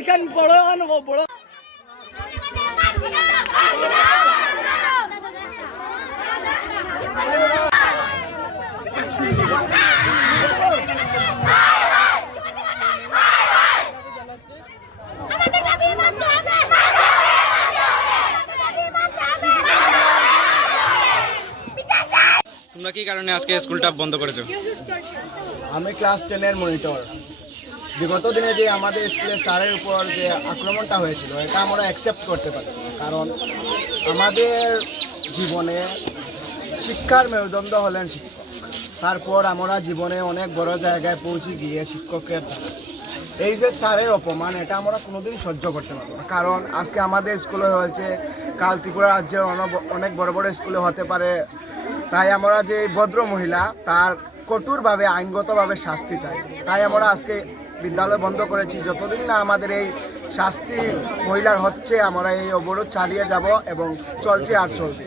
এখানে বড় আনবো বড় তোমরা কি কারণে আজকে স্কুলটা বন্ধ করেছো? আমি ক্লাস 10-এর মনিটর। বিগত দিনে যে আমাদের স্কুলের স্যারের উপর যে আক্রমণটা হয়েছিল এটা আমরা অ্যাকসেপ্ট করতে পারছি না। কারণ আমাদের জীবনে শিক্ষার মেরুদণ্ড হলেন শিক্ষক। তারপর আমরা জীবনে অনেক বড় জায়গায় পৌঁছে গিয়ে শিক্ষকের এই যে স্যারের অপমান এটা আমরা কোনোদিন সহ্য করতে পারবো না। কারণ আজকে আমাদের স্কুলে হয়েছে, কাল ত্রিপুরা রাজ্যের অনেক বড় বড় স্কুলে হতে পারে। তাই আমরা যে ভদ্র মহিলা তার কঠোরভাবে আইনগতভাবে শাস্তি চাই। তাই আমরা আজকে বিদ্যালয় বন্ধ করেছি। যতদিন না আমাদের এই শাস্তি মহিলার হচ্ছে আমরা এই অবরোধ চালিয়ে যাব এবং চলছে আর চলবে।